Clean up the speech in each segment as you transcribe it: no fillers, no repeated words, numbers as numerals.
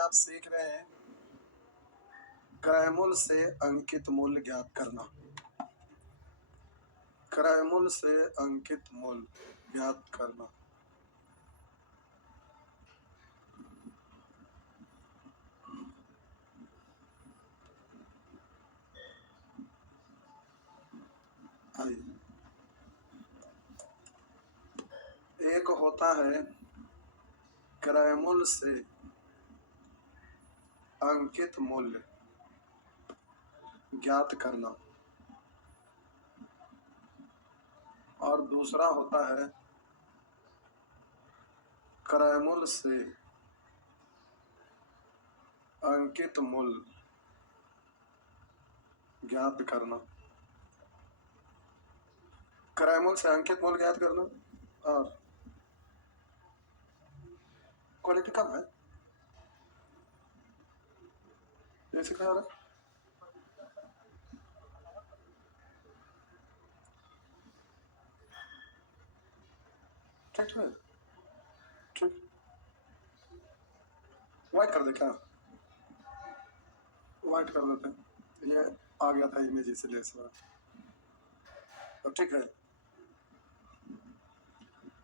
आप सीख रहे हैं क्रयमूल से अंकित मूल्य ज्ञात करना। क्रयमूल से अंकित मूल्य ज्ञात करना। एक होता है क्रयमूल से अंकित मूल्य ज्ञात करना और दूसरा होता है क्रयमूल से अंकित मूल्य ज्ञात करना। क्रयमूल से अंकित मूल्य ज्ञात करना और क्वालिटी कम है ये सीखा जा रहा है। ठीक है, ठीक। व्हाइट कर दे क्या? व्हाइट कर देते हैं, ये आ गया था इमेज इसलिए इस बार। तो ठीक है,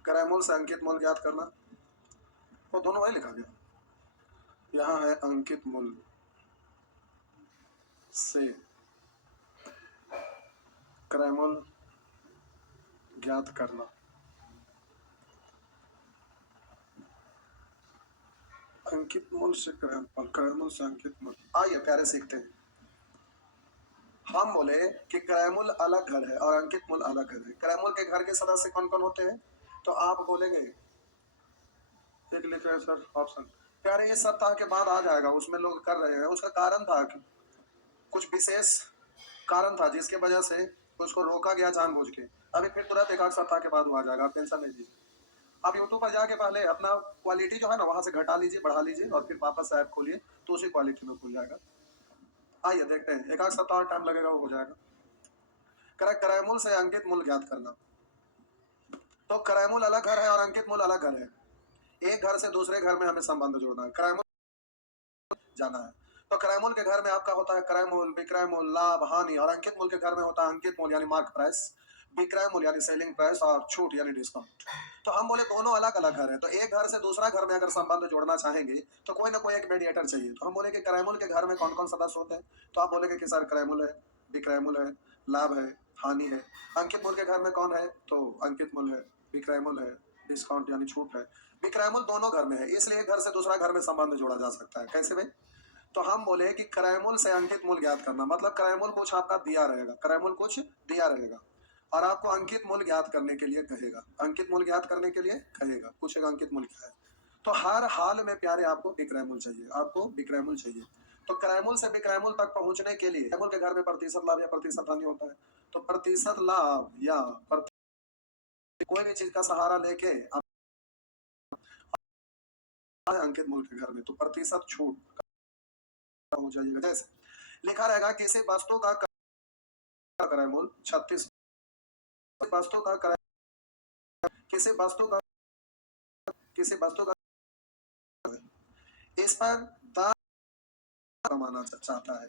क्रयमूल से अंकित मूल्य ज्ञात करना, वो दोनों वही लिखा गया। यहाँ है अंकित मूल्य से क्रयमूल ज्ञात करना। अंकित मूल्य से क्रयमूल से अंकित मूल्य। आइए प्यारे सीखते हैं। हम बोले कि क्रयमूल अलग घर है और अंकित मूल्य अलग घर है। क्रयमूल के घर के सदस्य कौन कौन होते हैं? तो आप बोलेंगे, एक लिख रहे हैं सर ऑप्शन। प्यारे ये सप्ताह के बाद आ जाएगा, उसमें लोग कर रहे हैं। उसका कारण था कि कुछ विशेष कारण था जिसके वजह से उसको रोका गया जानबूझ के। अभी फिर तुरंत एक आध सप्ताह के बाद आ जाएगा, आप टेंशन नहीं लीजिए। आप यूट्यूब पर जाके पहले अपना क्वालिटी जो है ना वहां से घटा लीजिए, बढ़ा लीजिए और फिर वापस ऐप खोलिए तो उसी क्वालिटी में खुल जाएगा। आइए देखते हैं, एक आध सप्ताह टाइम लगेगा, वो हो जाएगा। क्रयमूल से अंकित मूल्य ज्ञात करना। तो क्रयमूल अलग घर है और अंकित मूल्य अलग घर है। एक घर से दूसरे घर में हमें संबंध जोड़ना है, क्रयमूल जाना है। तो क्रयमूल के घर में आपका होता है क्रयमूल, विक्रय मूल्य, लाभ, हानि। और अंकित मूल्य के घर में होता है अंकित मूल्य यानी मार्क प्राइस, विक्रय मूल्य यानी सेलिंग प्राइस और छूट यानी डिस्काउंट। तो हम बोले दोनों अलग अलग घर है, तो एक घर से दूसरा घर में अगर संबंध जोड़ना चाहेंगे तो कोई ना कोई एक मीडिएटर चाहिए। तो हम बोले कि क्रयमूल के घर में कौन कौन सदस्य होते हैं? तो आप बोलेंगे कि सर क्रयमूल है, विक्रय मूल्य है, लाभ है, हानि है। अंकित मूल्य के घर में कौन है? तो अंकित मूल्य है, विक्रय मूल्य है, डिस्काउंट यानी छूट है। विक्रय मूल्य दोनों घर में है, इसलिए घर से दूसरा घर में संबंध जोड़ा जा सकता है। कैसे भाई? तो हम बोले कि क्रयमूल से अंकित मूल्य ज्ञात करना, मतलब क्रयमूल कुछ आपका दिया रहेगा, क्रयमूल कुछ दिया रहेगा और आपको अंकित मूल्य ज्ञात करने के लिए कहेगा। अंकित मूल्य ज्ञात करने के लिए कहेगा, पूछेगा अंकित मूल्य क्या है। तो हर हाल में प्यारे आपको विक्रय मूल्य चाहिए, आपको विक्रय मूल्य चाहिए। तो क्रयमूल से विक्रय मूल्य तक पहुंचने के लिए क्रयमूल के घर में प्रतिशत लाभ या प्रतिशत हानि होता है। तो प्रतिशत लाभ या कोई भी चीज का सहारा लेके आप अंकित मूल्य के घर में, तो प्रतिशत छूट हो जाएगा। जैसे लिखा रहेगा किसी वस्तु का क्रय मूल्य 36, वस्तु का क्रय, किसी वस्तु का इस पर दाम कमाना चाहता है,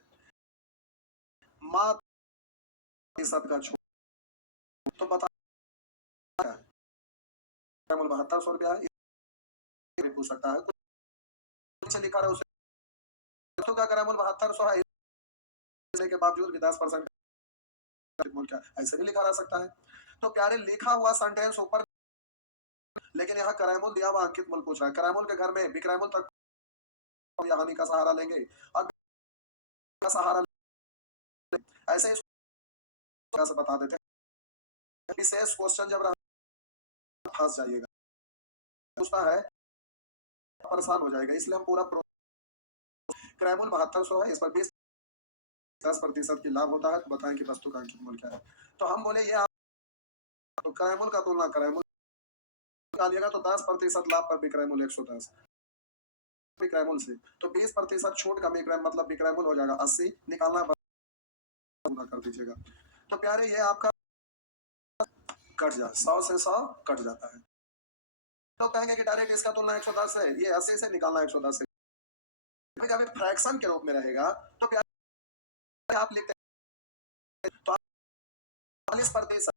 मात्र प्रतिशत का छूट। तो बता क्रय मूल्य 7200 रुपया है, ये पूछ सकता है। कुछ लिखा रहा है उसे वस्तु का क्रय मूल्य 7200 है, इसके बावजूद भी 10% मूल्य क्या ऐसे भी लिखा रह सकता है। तो प्यारे लिखा हुआ सेंटेंस ऊपर, लेकिन यहाँ क्रय मूल्य दिया हुआ अंकित मूल्य पूछ रहा है। क्रय मूल्य के घर में विक्रय मूल्य तक या हानि का सहारा लेंगे और का सहारा ऐसे से बता देते हैं। विशेष क्वेश्चन जब फंस जाइएगा, पूछता है परेशान हो जाएगा, इसलिए हम पूरा क्रय मूल्य 7200 है, इस पर 10% की लाभ होता है। तो बताएं कि वस्तु का अंकित मूल्य क्या है। तो हम बोले ये तो क्रय मूल्य का तुलना क्रय मूल्य निकालिएगा तो 10% लाभ पर विक्रय मूल्य 110 विक्रय मूल्य से, तो 20% छूट का विक्रय मतलब विक्रय मूल्य हो जाएगा 80, निकालना कर दीजिएगा। तो प्यारे ये आपका कट जाए, 100 से 100 कट जाता है। तो कहेंगे कि डायरेक्ट इसका तुलना 110 है, ये 80 से निकालना 110 से। जब फ्रैक्शन के रूप में रहेगा तो प्यारे आप लिखते हैं तो 40%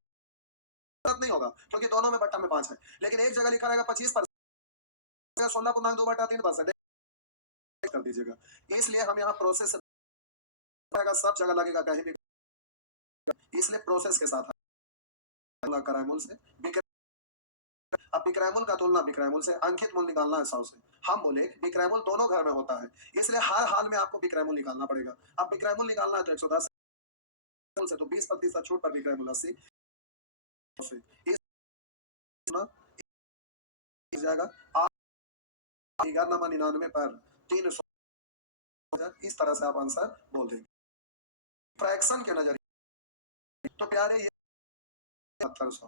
नहीं होगा क्योंकि दोनों में बट्टा में 5 है, लेकिन एक जगह लिखा रहेगा 25%, 16.2/3% कर दीजिएगा। इसलिए हम यहाँ प्रोसेस सब जगह लगेगा कहीं भी, इसलिए प्रोसेस के साथ करायमूल से अब विक्रयमूल का तुलना विक्रयमूल से, अंकित मूल निकालना है 100 से। हम बोले विक्रयमूल दोनों घर में होता है, इसलिए हर हाल में आपको विक्रयमूल निकालना पड़ेगा। अब विक्रयमूल निकालना है तो 110 से, तो 20% छूट पर विक्रयमूल 80 जाएगा 1199 पर 300, इस तरह से आप आंसर बोल देंगे। फ्रैक्शन के नजरिए तो प्यारे ये 1700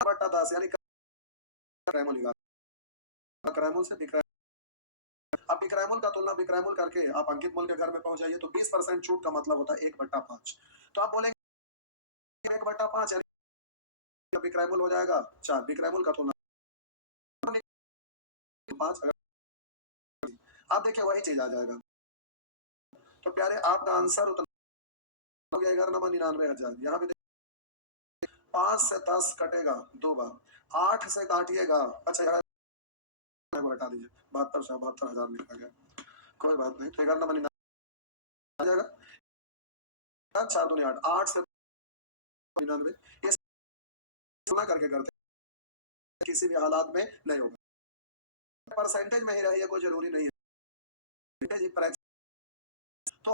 10/10 यानी विक्रयमूल से विक्रय। अब विक्रयमूल का तुलना विक्रयमूल करके आप अंकित मूल के घर में पहुंच जाइए तो 20% छूट का मतलब होता है 1/5। तो आप बोलेंगे 1/5 यानी विक्रयमूल हो जाएगा 4, विक्रयमूल का तुलना 5, आप देखिए वही चीज आ जाएगा। तो प्यारे आपका आंसर उतना हो गया 11,99,000। यहाँ भी 5 से 10 कटेगा 2 बार, 8 से काटिएगा, अच्छा हटा दीजिए 72 से 72,000 लिखा गया, कोई बात नहीं। तो 11,99,000 आ जाएगा, 4 दूनी 8, 8 से 99, ये सुना करके करते किसी भी हालात में नहीं होगा, परसेंटेज में ही रहिए, कोई जरूरी नहीं है। तो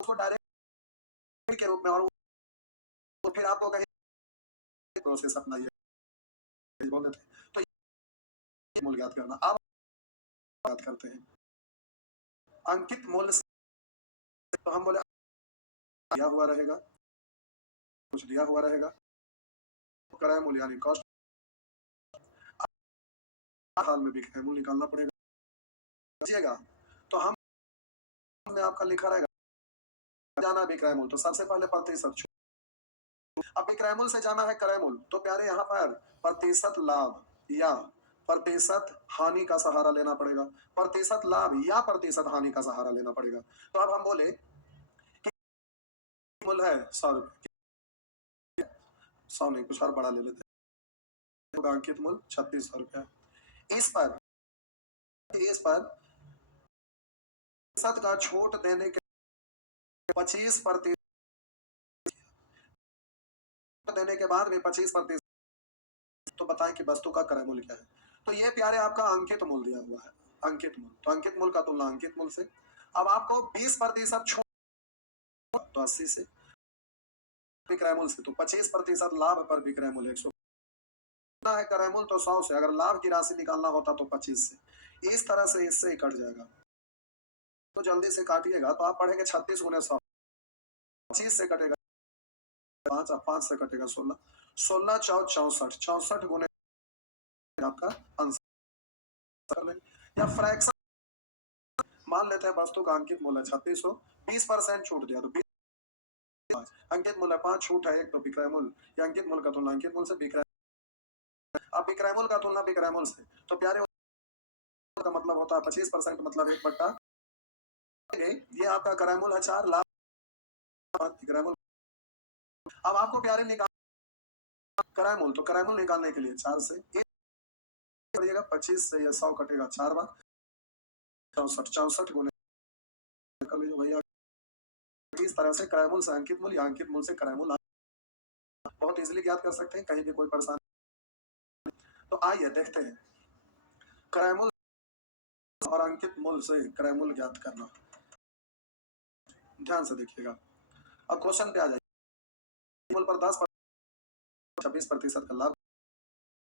उसको डायरेक्ट के रूप में, और तो फिर आपको कहीं प्रोसेस अपनाइए बोल देते हैं। तो ये मूल ज्ञात करना, अब बात करते हैं अंकित मूल्य से। तो हम बोले दिया हुआ रहेगा, कुछ दिया हुआ रहेगा, तो क्रय मूल्य यानी कॉस्ट, हाल में विक्रय मूल्य निकालना पड़ेगा। तो हमने आपका लिखा रहेगा जाना विक्रय मूल्य, तो सबसे पहले प्रतिशत छूट। अब विक्रय मूल्य से जाना है क्रय मूल्य, तो प्यारे यहाँ पर प्रतिशत लाभ या प्रतिशत हानि का सहारा लेना पड़ेगा, प्रतिशत लाभ या प्रतिशत हानि का सहारा लेना पड़ेगा। तो अब हम बोले कि मूल्य है 100 रुपये, 100 नहीं कुछ और बड़ा ले लेते हैं, तो अंकित मूल्य 3600 रुपया। इस पर प्रतिशत का छूट देने के 25% देने के बाद भी 25%, तो बताएं कि वस्तु का क्रय मूल्य क्या है। तो ये प्यारे आपका अंकित मूल्य दिया हुआ है, अंकित मूल्य। तो अंकित मूल्य का तुलना अंकित मूल्य से। अब आपको 20% छूट, तो 80 से, विक्रय मूल्य से तो 25% लाभ पर विक्रय मूल्य 100 है, क्रय मूल्य तो 100 से, अगर लाभ की राशि निकालना होता तो 25 से, इस तरह से इससे ही कट जाएगा। तो जल्दी से काटिएगा, तो आप पढ़ेंगे 36 गुने 100, 25 से कटेगा 5, 5 से कटेगा 16, 16 4 64, 64 गुने आपका आंसर। या फ्रैक्शन मान लेते हैं वस्तु का अंकित मूल्य 3600, 20% छूट दिया तो 20, अंकित मूल्य 5, छूट है 1, तो विक्रय मूल्य या अंकित मूल्य का तुलना अंकित मूल्य से विक्रय। अब विक्रय मूल्य का तुलना विक्रय मूल्य से, तो प्यारे का मतलब होता है 25%, मतलब 1/, ये आपका क्रय मूल्य है 4 लाख, विक्रय मूल्य। अब आपको प्यारे निकाल क्रय मूल्य, तो क्रय मूल्य निकालने के लिए 4 से करिएगा, 25 से या 100 कटेगा 4 बार, 64, 64 गुने कर लीजिए भैया। इस तरह से क्रय मूल्य से अंकित मूल्य या अंकित मूल्य से क्रय मूल्य बहुत इजीली ज्ञात कर सकते हैं, कहीं भी कोई परेशानी। तो आइए देखते हैं क्रय मूल्य और अंकित मूल्य से क्रय मूल्य ज्ञात करना। ध्यान से देखिएगा, अब क्वेश्चन पे आ जाइए। मूल्य पर 10 26% का लाभ,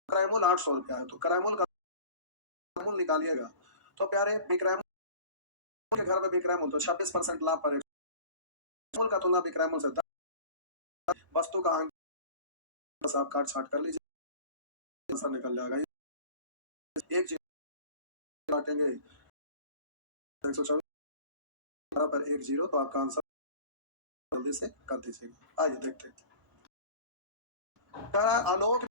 क्रय मूल्य 800 रुपया है, तो क्रय मूल्य का मूल्य निकालिएगा। तो प्यारे विक्रय मूल्य के घर में विक्रय मूल्य, तो 26% लाभ पर मूल्य का तुलना विक्रय मूल्य से 10, वस्तु का अंक बस आप काट छाट कर लीजिए, आंसर निकल जाएगा। एक चीज काटेंगे 124 पर 1 0, तो आपका आंसर जल्दी से कर दीजिएगा। आइए देखते हैं। आलोक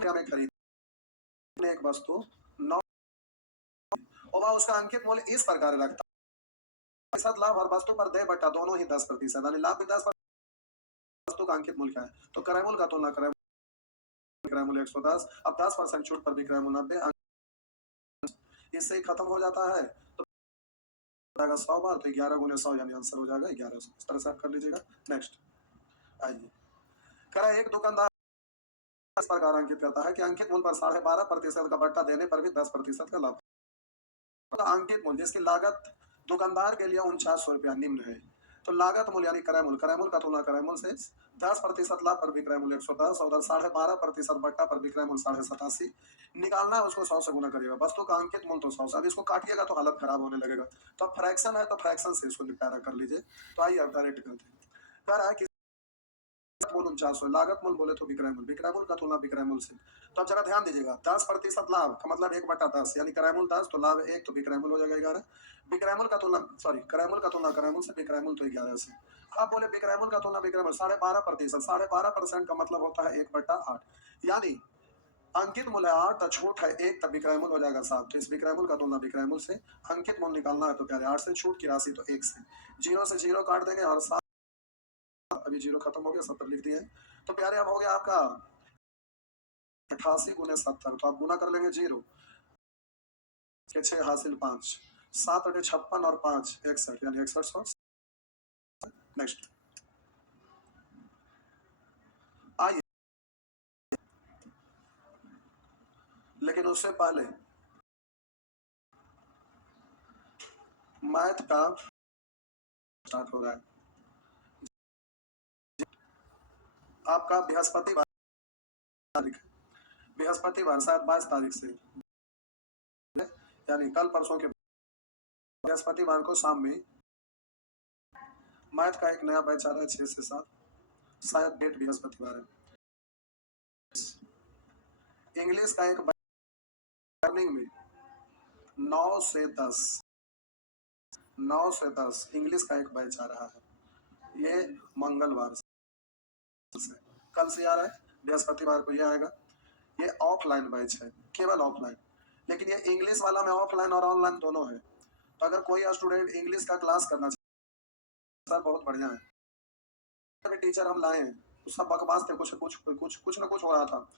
में खरीद एक वस्तु 9 और वह उसका अंकित मूल्य इस प्रकार रखता है लाभ और वस्तु पर दे बटा दोनों ही 10%, यानी लाभ भी 10%, वस्तु का अंकित मूल्य क्या है, तो क्रय मूल्य का तुलना क्रय मूल्य 110, अब 10% छूट पर विक्रय मूल्य 90, इससे ही खत्म हो जाता है। तो 100 बार, तो 11 गुने 100 यानी आंसर हो जाएगा 1100। इस तरह से आप कर लीजिएगा। नेक्स्ट आइए, करा एक दुकानदार इस प्रकार अंकित करता है कि अंकित मूल्य पर 12.5% का बट्टा देने पर भी 10% का लाभ। तो अंकित मूल्य जिसकी लागत दुकानदार के लिए 4900 रुपया निम्न है, तो लागत मूल्य यानी क्रय मूल्य का तुलना क्रय मूल्य से 10% लाभ पर विक्रय मूल्य 110 और 12.5% बट्टा पर विक्रय मूल्य 87.5 निकालना है, उसको 100 से गुना करिएगा। वस्तु का अंकित मूल्य तो 100 से, अब इसको काटिएगा तो हालत खराब होने लगेगा, तो अब फ्रैक्शन है तो फ्रैक्शन से इसको निपटारा कर लीजिए। तो आइए अब डायरेक्ट करते हैं। कह रहा है कि मूल्य 4900, लागत मूल्य बोले तो विक्रय मूल्य का तुलना विक्रय मूल्य से। तो अब जरा ध्यान दीजिएगा, 10% लाभ का मतलब 1/10, यानी क्रय मूल्य 10 तो लाभ 1 तो विक्रय मूल्य हो जाएगा 11। विक्रय मूल्य का तुलना क्रय मूल्य का तुलना क्रय मूल्य से, विक्रय मूल्य तो 11 से। अब बोले विक्रय मूल्य का तुलना विक्रय मूल्य 12.5%, 12.5% का मतलब होता है 1/8, यानी अंकित मूल्य 8 तो छूट है 1 तब विक्रय मूल्य हो जाएगा 7। तो इस विक्रय मूल्य का तुलना विक्रय मूल्य से, अंकित मूल्य निकालना है तो प्यारे 8 से छूट की राशि तो 1 से, 0 से 0 काट देंगे और 7, अभी 0 खत्म हो गया 70 लिख दिए। तो प्यारे अब हो गया आपका 88 गुने 70, तो आप गुना कर लेंगे 0 के 6 हासिल 5, 7 अटे 56 और 5 61, यानी 6100। नेक्स्ट आइए, लेकिन उससे पहले मैथ का स्टार्ट हो रहा है। आपका बृहस्पतिवार शायद 22 तारीख से, यानी कल परसों के बृहस्पतिवार को शाम में मैथ का एक नया बैच आ रहा है 6 से 7, शायद डेट बृहस्पतिवार है। इंग्लिश का एक मॉर्निंग में 9 से 10 इंग्लिश का एक बैच आ रहा है, ये मंगलवार से, कल से आ रहा है, बृहस्पतिवार को ये आएगा। ये ऑफलाइन बैच है, केवल ऑफलाइन, लेकिन ये इंग्लिश वाला में ऑफलाइन और ऑनलाइन दोनों है। तो अगर कोई स्टूडेंट इंग्लिश का क्लास करना चाहता है, बहुत बढ़िया है। टीचर हम लाए हैं, सब बकवास थे, कुछ ना कुछ हो रहा था,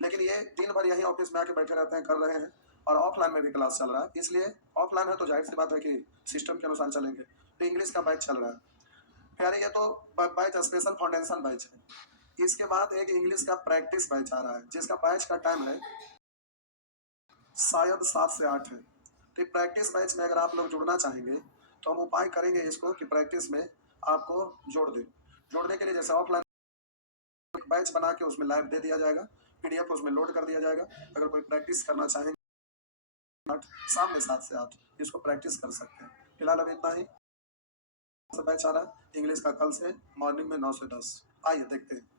लेकिन ये दिन भर यही ऑफिस में आके बैठे रहते हैं, कर रहे हैं, और ऑफलाइन में भी क्लास चल रहा है। इसलिए ऑफलाइन है तो जाहिर सी बात है कि सिस्टम के अनुसार चलेंगे। तो इंग्लिश का बैच चल रहा है प्यारे, ये तो बैच स्पेशल फाउंडेशन बैच है। इसके बाद एक इंग्लिश का प्रैक्टिस बैच आ रहा है, जिसका बैच का टाइम है शायद 7 से 8 है। तो प्रैक्टिस बैच में अगर आप लोग जुड़ना चाहेंगे तो हम उपाय करेंगे इसको कि प्रैक्टिस में आपको जोड़ने के लिए जैसे ऑफलाइन बैच बना के उसमें लाइव दे दिया जाएगा, पीडीएफ उसमें लोड कर दिया जाएगा। अगर कोई प्रैक्टिस करना चाहेंगे शाम में 7 से 8 इसको प्रैक्टिस कर सकते हैं। फिलहाल अभी इतना ही बैच आ रहा है इंग्लिश का, कल से मॉर्निंग में 9 से 10। आइए देखते हैं।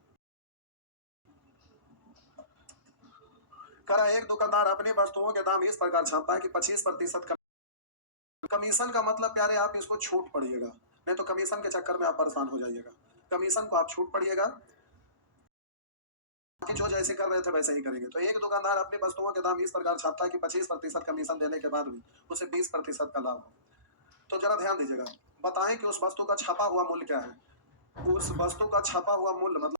करा एक दुकानदार अपनी वस्तुओं के दाम इस प्रकार छापता है कि 25% कमीशन का मतलब प्यारे आप इसको छूट पड़िएगा, नहीं तो कमीशन के चक्कर में आप परेशान हो जाइएगा। कमीशन को आप छूट पड़िएगा कि जो जैसे कर रहे थे वैसे ही करेंगे। तो एक दुकानदार अपनी वस्तुओं के दाम इस प्रकार छापता है कि 25% कमीशन देने के बाद भी उसे 20% का लाभ हो। तो जरा ध्यान दीजिएगा, बताएं कि उस वस्तु का छपा हुआ मूल्य क्या है। उस वस्तु का छपा हुआ मूल्य मतलब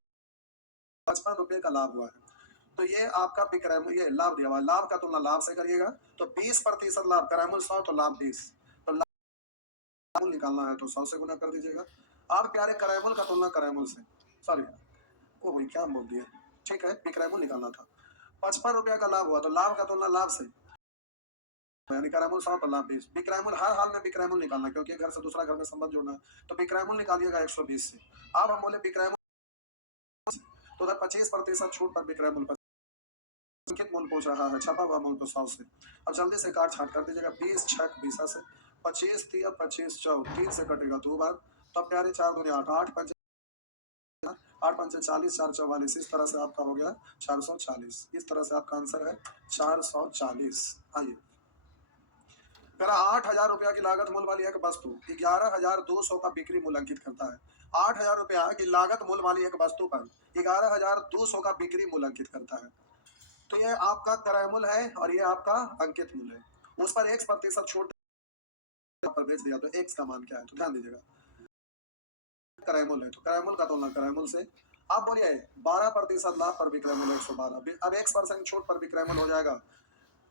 55 रुपए का लाभ हुआ है, तो ये आपका विक्रय मूल्य, ये लाभ दिया हुआ है। लाभ का तुलना लाभ से करिएगा, तो 20% लाभ, क्रय मूल्य 100 तो लाभ 20, तो लाभ मूल्य निकालना है तो 100 से गुना कर दीजिएगा। आप प्यारे क्रय मूल्य का तुलना क्रय मूल्य से, सॉरी वो क्या बोल दिया, ठीक है, विक्रय मूल्य निकालना था। 55 रुपया का लाभ हुआ तो लाभ का तुलना लाभ से, यानी क्रय मूल्य 100 तो लाभ 20। विक्रय मूल्य हर हाल में विक्रय मूल्य निकालना, क्योंकि घर से दूसरा घर में संबंध जोड़ना है, तो विक्रय मूल्य निकालिएगा 120 से। अब हम बोले विक्रय मूल्य, तो उधर 25% छूट पर विक्रय मूल्य अंकित मूल्य पूछ रहा है, छपा हुआ मूल्य तो 100 से। अब जल्दी से काट छाट कर दीजिएगा, 20 छक 20 से, 25 3 25 4 3 से कटेगा 2 बार, तब प्यारे 4 दूनी 8, 8 पंचे 40, 4 44, इस तरह से आपका हो गया 440। इस तरह से आपका आंसर है 440। आइए, करा 8000 रुपया की लागत मूल्य वाली एक वस्तु 11200 का बिक्री मूल्य अंकित करता है। 8000 रुपया की लागत मूल्य वाली एक वस्तु पर 11200 का बिक्री मूल्य अंकित करता है। तो ये आपका क्रय मूल्य है और ये आपका अंकित मूल्य है। उस पर x प्रतिशत छूट पर बेच दिया तो x का मान क्या है, तो ध्यान दीजिएगा। क्रय मूल्य है तो क्रय मूल्य का तुलना क्रय मूल्य से। आप बोलिए 12% लाभ पर विक्रय मूल्य 112, अब x% छूट पर विक्रय मूल्य हो जाएगा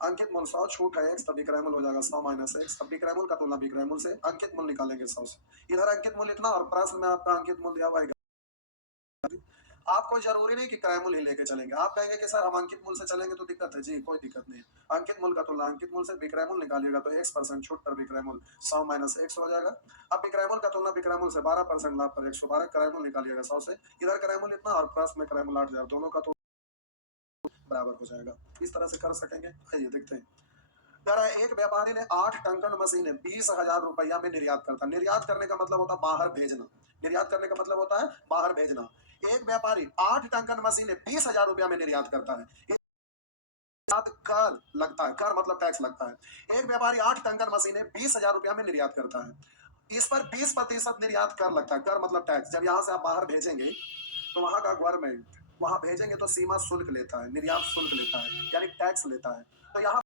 अंकित मूल्य 100, छूट है x, तब विक्रय मूल्य हो जाएगा 100 माइनस x, तब विक्रय मूल्य का तुलना विक्रय मूल्य से, अंकित मूल्य निकालेंगे 100 से। इधर अंकित मूल्य इतना और प्रश्न में आपका अंकित मूल्य दिया हुआ है। आपको जरूरी नहीं कि क्रय मूल्य ही लेके चलेंगे, आप कहेंगे कि सर हम अंकित मूल्य से चलेंगे तो दिक्कत है, जी कोई दिक्कत नहीं। अंकित मूल्य का तुलना अंकित मूल्य से, विक्रय मूल्य निकालिएगा तो x% छूट पर विक्रय मूल्य 100 माइनस x हो जाएगा। अब विक्रय मूल्य का तुलना विक्रय मूल्य से 12% लाभ पर 112, क्रय मूल्य निकालिएगा 100 से, इधर क्रय मूल्य इतना और प्रश्न में क्रय मूल्य 8000, दोनों का तो बराबर हो जाएगा। इस तरह से कर सकेंगे। आइए देखते हैं। एक व्यापारी ने 8 टंकन मशीनें 20,000 रुपया में निर्यात करता। निर्यात करने का मतलब होता है बाहर भेजना। निर्यात करने का मतलब होता है बाहर भेजना। एक व्यापारी 8 टंकन मशीनें 20,000 रुपया में निर्यात करता है। कर लगता है, कर मतलब टैक्स लगता है। एक व्यापारी 8 टंकन मशीनें 20,000 रुपया में निर्यात करता है। इस पर 20% निर्यात कर लगता है। कर मतलब टैक्स। जब यहाँ से आप बाहर भेजेंगे तो वहां का गवर्नमेंट वहां भेजेंगे तो सीमा शुल्क लेता है, निर्यात शुल्क लेता है, यानी टैक्स लेता है। तो यहाँ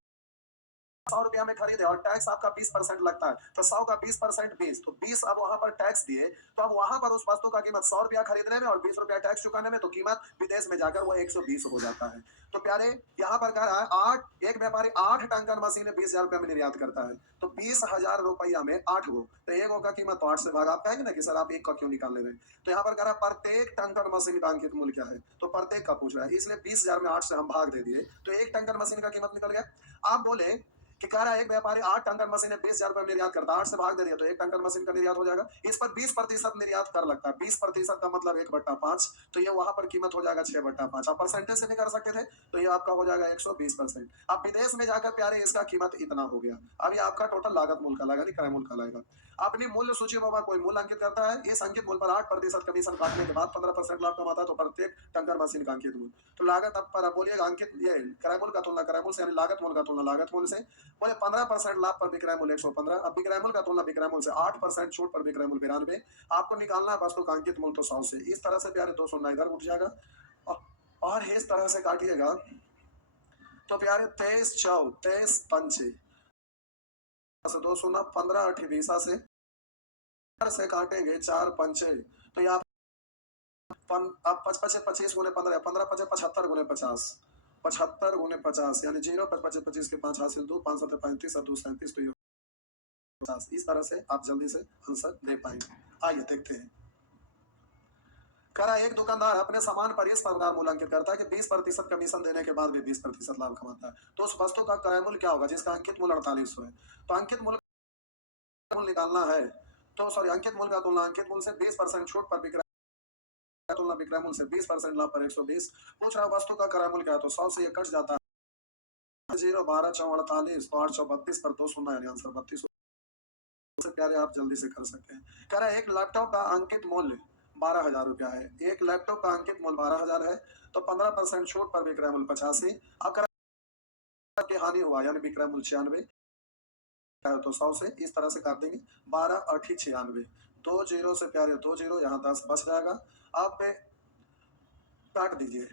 100 रुपया में खरीदे और टैक्स आपका 20% लगता है, तो 100 का 20% 20, तो 20 अब वहां पर टैक्स दिए, तो अब वहां पर उस वस्तु का कीमत 100 रुपया खरीदने में और 20 रुपया टैक्स चुकाने में, तो कीमत विदेश में जाकर वो 120 हो जाता है। तो प्यारे यहाँ पर कह रहा है एक व्यापारी 8 टंकन मशीन 20,000 रुपया में निर्यात करता है, तो 20,000 रुपया में 8 गो, तो एक गो का कीमत तो 8 से भागा। आप कहेंगे ना कि सर आप एक का क्यों निकाल ले रहे हैं, तो यहाँ पर कह रहा है प्रत्येक टंकन मशीन का अंकित मूल्य क्या है, तो प्रत्येक का पूछ रहा है, इसलिए 20,000 में 8 से हम भाग दे दिए, तो एक टंकन मशीन का कीमत निकल गया। आप बोले कि कह रहा है एक व्यापारी 8 टंकन मशीन 20,000 रुपए में निर्यात करता है, 8 से भाग दे दिया तो एक टंकन मशीन का निर्यात हो जाएगा। इस पर 20% निर्यात कर लगता है, 20% का मतलब 1/5, तो ये वहां पर कीमत हो जाएगा 6/5। आप परसेंटेज से भी कर सकते थे, तो ये आपका हो जाएगा 120%। अब विदेश में जाकर प्यारे इसका कीमत इतना हो गया। अब ये आपका टोटल लागत मूल्य का नहीं क्रय मूल्य का लगेगा। अपनी मूल्य सूची में कोई मूल्य अंकित करता है, इस अंकित मूल्य पर 8% कमीशन काटने के बाद 15% लाभ कमाता है, तो प्रत्येक टंकन मशीन का अंकित मूल्य, तो लागत अब पर बोलिएगा अंकित ये क्रय मूल्य का तुलना क्रय मूल्य से, यानी लागत मूल्य का तुलना लागत मूल्य से। बोले 15% लाभ पर विक्रय मूल्य 115। अब विक्रय मूल्य का तुलना विक्रय मूल्य से, 8% छूट पर विक्रय मूल्य 92। आपको निकालना है वस्तु का अंकित मूल्य तो 100 से। इस तरह से प्यारे 200 इधर उठ जाएगा और इस तरह से काटिएगा तो प्यारे 23 चौ 23 पंचे से 2 15 8 20 से काटेंगे 4 पंचे, तो यहाँ अब 25 25 गुने 15, 15 5 75 गुने 50, 75 गुने 50 यानी 0 25 25 के 5 हासिल 2 5 7 35 और 2 37, तो ये 50। इस तरह से आप जल्दी से आंसर दे पाएंगे। आइए देखते हैं। करा एक दुकानदार अपने सामान पर इस प्रकार मूल्यांकित करता है कि 20% कमीशन देने के बाद भी 20% लाभ कमाता है, तो उस वस्तु का क्रय मूल्य क्या होगा जिसका अंकित मूल्य 4800 है। तो अंकित मूल्य निकालना है, तो सॉरी अंकित मूल्य का तुलना अंकित मूल्य से 20% छूट पर विक्रय तुलना विक्रय मूल्य से 20% लाभ पर 120। पूछ रहा वस्तु का क्रय मूल्य क्या है, तो 100 से ये कट जाता है 0 12 4 48, तो 832 पर 2 शून्य यानी आंसर 32 से। प्यारे आप जल्दी से कर सकते हैं। कह रहा है एक लैपटॉप का अंकित मूल्य 12,000 रुपया है, एक लैपटॉप का अंकित मूल्य 12,000 है, तो 15% छूट पर विक्रय मूल्य 85। अब की हानि हुआ यानी विक्रय मूल्य 96, तो 100 से इस तरह से काट देंगे 12 8 96, 2 जीरो से प्यारे 2 जीरो, यहाँ 10 बच जाएगा। आप काट दीजिए,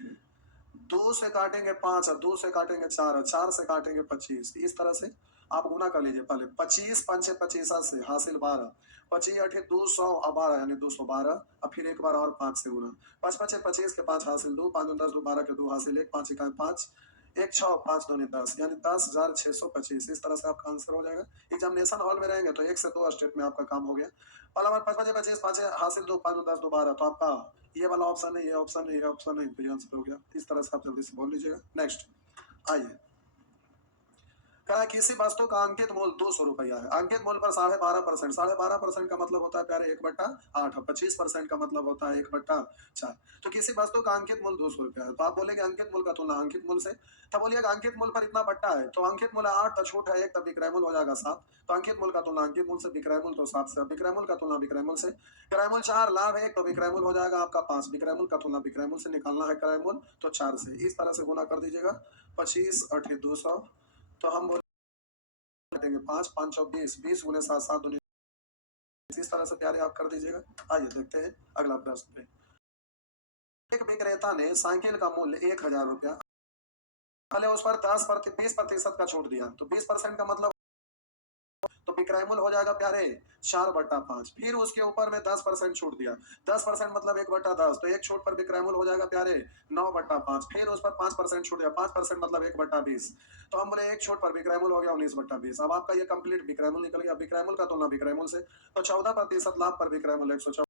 2 से काटेंगे 5 और 2 से काटेंगे 4 और 4 से काटेंगे 25, इस तरह से आप गुना कर लीजिए। पहले 25 पंचे 25 से हासिल 12, 25 8 200 और 12 यानी 212, अब फिर एक बार और 5 से गुना, 5 5 25 के 5 हासिल 2, 5 10 2 12 के 2 हासिल 1, 5 इकाई 5, 1 6 5 2 10 यानी 10,625। इस तरह से आपका आंसर हो जाएगा। एग्जामिनेशन हॉल में रहेंगे तो 1 से 2 स्टेप में आपका काम हो गया। पहला बार 5 5 25 5 हासिल 2, 5 10 2 12, तो आपका ये वाला ऑप्शन है, ये ऑप्शन है, ये ऑप्शन है, तो ये आंसर हो गया। इस तरह से आप जल्दी से बोल लीजिएगा। नेक्स्ट आइए। कहा किसी वस्तु का अंकित मूल्य 200 रुपया है, अंकित मूल्य पर 12.5%, 12.5% का मतलब होता है प्यारे 1/8, 25% का मतलब होता है 1/4। तो किसी वस्तु का अंकित मूल्य 200 रुपया है, तो आप बोलेंगे अंकित मूल्य का तुलना अंकित मूल्य से, तब बोलिएगा अंकित मूल्य पर इतना बट्टा है, तो अंकित मूल्य 8, तो छूट है 1, तब विक्रय मूल्य हो जाएगा 7, तो अंकित मूल्य का तुलना अंकित मूल्य से, विक्रय मूल्य तो 7 से, विक्रय मूल्य का तुलना विक्रय मूल्य से, क्रय मूल्य 4 लाभ 1, तो विक्रय मूल्य हो जाएगा आपका 5, विक्रय मूल्य का तुलना विक्रय मूल्य से, निकालना है क्रय मूल्य तो 4 से। इस तरह से गुना कर दीजिएगा 25 8 200, तो हम काटेंगे 5 5 20, 20 गुने 7 7 दूनी, इस तरह से प्यारे आप कर दीजिएगा। आइए देखते हैं अगला प्रश्न पे। एक विक्रेता ने साइकिल का मूल्य 1,000 रुपया पहले उस पर 20% का छूट दिया, तो 20% का मतलब तो बिक्राइमुल हो जाएगा प्यारे 4/5। फिर उसके ऊपर में 10% छूट दिया, 10% मतलब 1/10, तो एक छूट पर बिक्राइमुल हो जाएगा प्यारे 9/5। फिर उस पर 5% छूट दिया, 5% मतलब 1/20। तो हम बोले एक छूट पर बिक्राइमुल हो गया 19/20। अब आपका ये कंप्लीट बिक्राइमुल निकल गया। बिक्राइमुल का तुलना बिक्राइमुल से, तो 14% लाभ पर बिक्राइमुल 114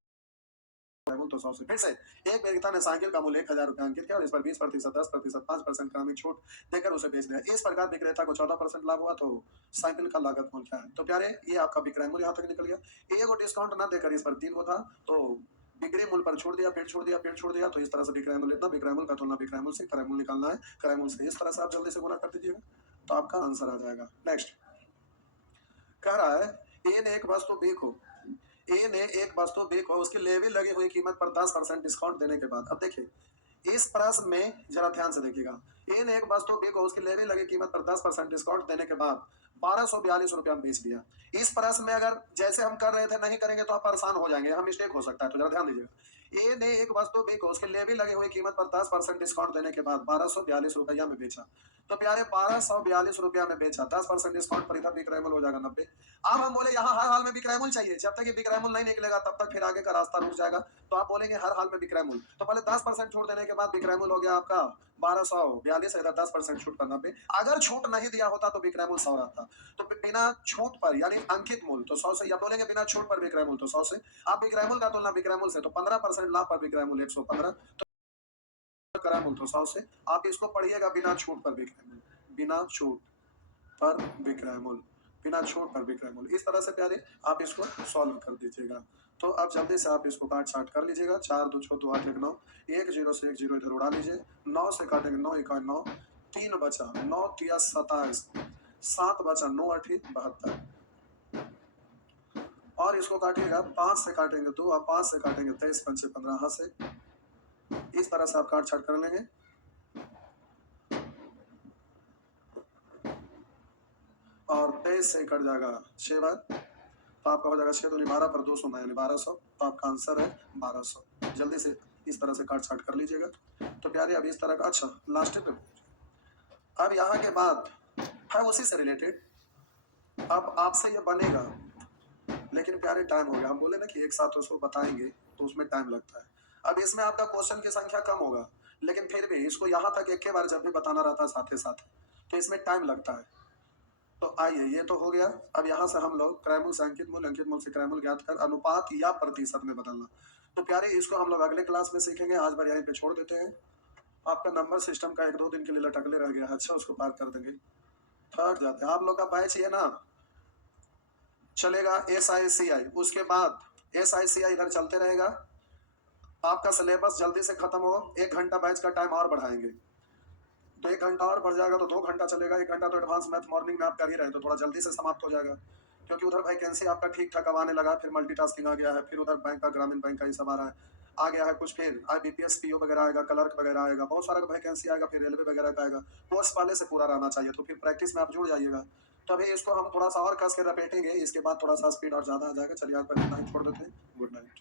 तो 100 से। फिर से एक विक्रेता ने साइकिल का मूल्य 1000 रुपये अंकित किया और इस पर 20%, 10%, 5% क्रमिक छूट देकर उसे बेच दिया। इस प्रकार विक्रेता को 14% लाभ हुआ, तो साइकिल का लागत मूल्य क्या है? तो प्यारे ये आपका विक्रय मूल्य यहाँ तक निकल गया। ये को डिस्काउंट ना देकर इस पर 3 को था, तो बिक्री मूल्य पर छोड़ दिया, फिर छोड़ दिया, फिर छोड़ दिया, तो इस तरह से विक्रय मूल्य इतना, विक्रय मूल्य का तुलना विक्रय मूल्य से, क्रय मूल्य निकालना है क्रय मूल्य से। इस तरह से आप जल्दी से गुना कर दीजिएगा तो आपका आंसर आ जाएगा। नेक्स्ट कह रहा है ए ने एक वस्तु बी को ए ने एक वस्तु बी को उसकी लेवी लगी हुई कीमत पर 10% डिस्काउंट देने के बाद, अब देखिए इस प्रश्न में जरा ध्यान से देखिएगा, ए ने एक वस्तु बी को उसकी लेवी लगी कीमत पर 10% डिस्काउंट देने के बाद 1242 रुपया में बेच दिया। इस प्रश्न में अगर जैसे हम कर रहे थे नहीं करेंगे तो आप परेशान हो जाएंगे, हम मिस्टेक हो सकता है, तो जरा ध्यान दीजिएगा। ए ने एक वस्तु बी को उसकी लेवी लगी हुई कीमत पर 10% डिस्काउंट देने के बाद 1242 रुपया में बेचा, तो प्यारे 1242 रुपया में बेचा, 10% डिस्काउंट पर इधर विक्रय मूल्य हो जाएगा 90। अब हम बोले यहाँ हर हाल में विक्रय मूल्य चाहिए, जब तक ये विक्रय मूल्य नहीं निकलेगा तब तक फिर आगे का रास्ता रुक जाएगा, तो आप बोलेंगे हर हाल में विक्रय मूल्य। तो पहले 10% छूट देने के बाद विक्रय मूल्य हो गया आपका 1242, इधर 10% छूट पर 90। अगर छूट नहीं दिया होता तो विक्रय मूल्य 100 रहता, तो बिना छूट पर यानी अंकित मूल्य तो 100 से, या बोलेंगे बिना छूट पर विक्रय मूल्य तो 100 से। आप विक्रय मूल्य का तुलना विक्रय मूल्य से, तो 15% लाभ पर विक्रय मूल्य 115, तो क्रय मूल्य तो 100 से। आप इसको पढ़िएगा बिना छूट पर विक्रय मूल्य, बिना छूट पर विक्रय मूल्य, बिना छूट पर विक्रय मूल्य। इस तरह से प्यारे आप इसको सॉल्व कर दीजिएगा। तो अब जल्दी से आप इसको काट छाट कर लीजिएगा। 4 2 6 2 8 1 9, 1 0 से 1 0 इधर उड़ा लीजिए, 9 से काटेंगे 9 1 9, 3 बचा 9 3 27, 7 बचा 9 8 72, और इसको काटिएगा 5 से काटेंगे 2 और 5 से काटेंगे 23 5 15 हाथ से। इस तरह से आप काट छाट कर लेंगे। और 23 से कट जाएगा 6 बार, तो आपका हो जाएगा 6 दूनी 12 पर 200 यानी 1200, तो आपका आंसर है 1200। जल्दी से इस तरह से काट छाट कर लीजिएगा। तो प्यारे अब इस तरह का, अच्छा लास्ट पे अब यहाँ के बाद है उसी से रिलेटेड, अब आपसे ये बनेगा, लेकिन प्यारे टाइम हो गया, हम बोले ना कि एक साथ उसको बताएंगे तो उसमें टाइम लगता है। अब इसमें आपका क्वेश्चन की संख्या कम होगा, लेकिन फिर भी इसको यहाँ तक एक बार जब भी बताना रहता है साथ ही साथ, तो इसमें टाइम लगता है। तो आइए ये तो हो गया। अब यहाँ से हम लोग क्रय मूल्य से अंकित मूल्य, अंकित मूल्य से क्रय मूल्य ज्ञात कर अनुपात या प्रतिशत में बदलना। तो प्यारे इसको हम लोग अगले क्लास में सीखेंगे, आज बार यहीं पे छोड़ देते हैं। आपका नंबर सिस्टम का 1 2 दिन के लिए लटकले रह गया है, अच्छा उसको पार कर देंगे, थक जाते हैं। आप लोग का बैच ये ना चलेगा SICI, उसके बाद SICI इधर चलते रहेगा। आपका सिलेबस जल्दी से खत्म हो, 1 घंटा बैच का टाइम और बढ़ाएंगे, तो 1 घंटा और बढ़ जाएगा तो 2 घंटा चलेगा। 1 घंटा तो एडवांस मैथ मॉर्निंग में आप कर ही रहे, तो थोड़ा जल्दी से समाप्त हो जाएगा, क्योंकि उधर वैकेंसी आपका ठीक ठाक अब आने लगा, फिर मल्टीटास्किंग आ गया है, फिर उधर बैंक का, ग्रामीण बैंक का ये सब आ रहा है, आ गया है कुछ, फिर IBPS PO वगैरह आएगा, क्लर्क वगैरह आएगा, बहुत सारा वैकेंसी आएगा, फिर रेलवे वगैरह का आएगा। कोर्स पहले से पूरा रहना चाहिए, तो फिर प्रैक्टिस में आप जुड़ जाइएगा। तो अभी इसको हम थोड़ा सा और कस के रपेटेंगे, इसके बाद थोड़ा सा स्पीड और ज़्यादा आ जाएगा। चलिए आज पर इतना ही छोड़ देते हैं। Good night.